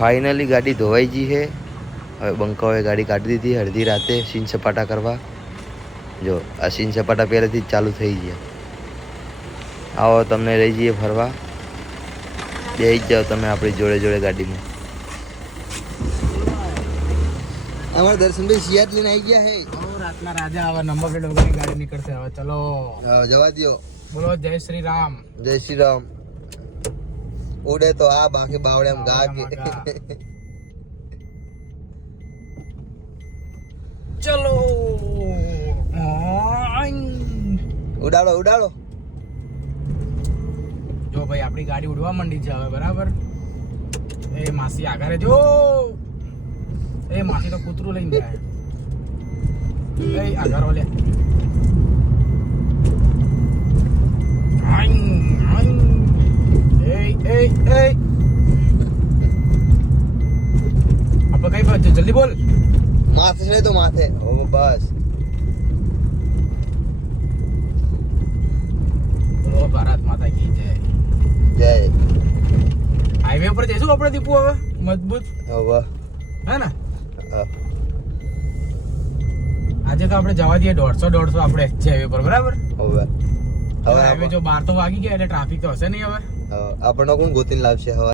Finally ગાડી ધોવાઈ ગઈ છે. હવે બંકાઓએ ગાડી કાઢી દીધી અડધી રાતે સીન સપાટા કરવા. જો આ સીન સપાટા પહેલેથી જ ચાલુ થઈ ગયા. આવો તમને લઈ જઈએ ફરવા. બેસી જ જાઓ તમે આપણી જોડે જોડે ગાડીમાં. અમારા દર્શનભાઈ સિયાત લઈને આવી ગયા હે. રાતના રાજા હવે નંબર પ્લેટ વગરની ગાડી નીકળશે. હવે ચલો જવા દો. બોલો જય શ્રી રામ. જય શ્રી રામ. ઉડે તો આ બાકી બાવડે એમ ગા કે ચલો ઉડાડો ઉડાડો. જો ભાઈ આપણી ગાડી ઉડવા માંડી છે હવે. બરાબર. એ માસી આગળ જો. એ માસી તો કૂતરું લઈને જાય. એ આગળ ઓલે આપણે કઈ બાજુ જલ્દી બોલ. માથે છે તો માથે. ઓ બસ. બોલો ભારત માતા કી જય. જય. હાઈવે પર જઈશું આપણે દીપુ હવે મજબૂત. હવે હે ને આજે તો આપણે જવા દઈએ 150 આપણે હાઈવે પર. બરાબર. હવે હાઈવે જો 12 તો વાગી ગયા એટલે ટ્રાફિક તો હશે નહીં હવે. આપણને કોણ ગોતીને લાવશે હવે.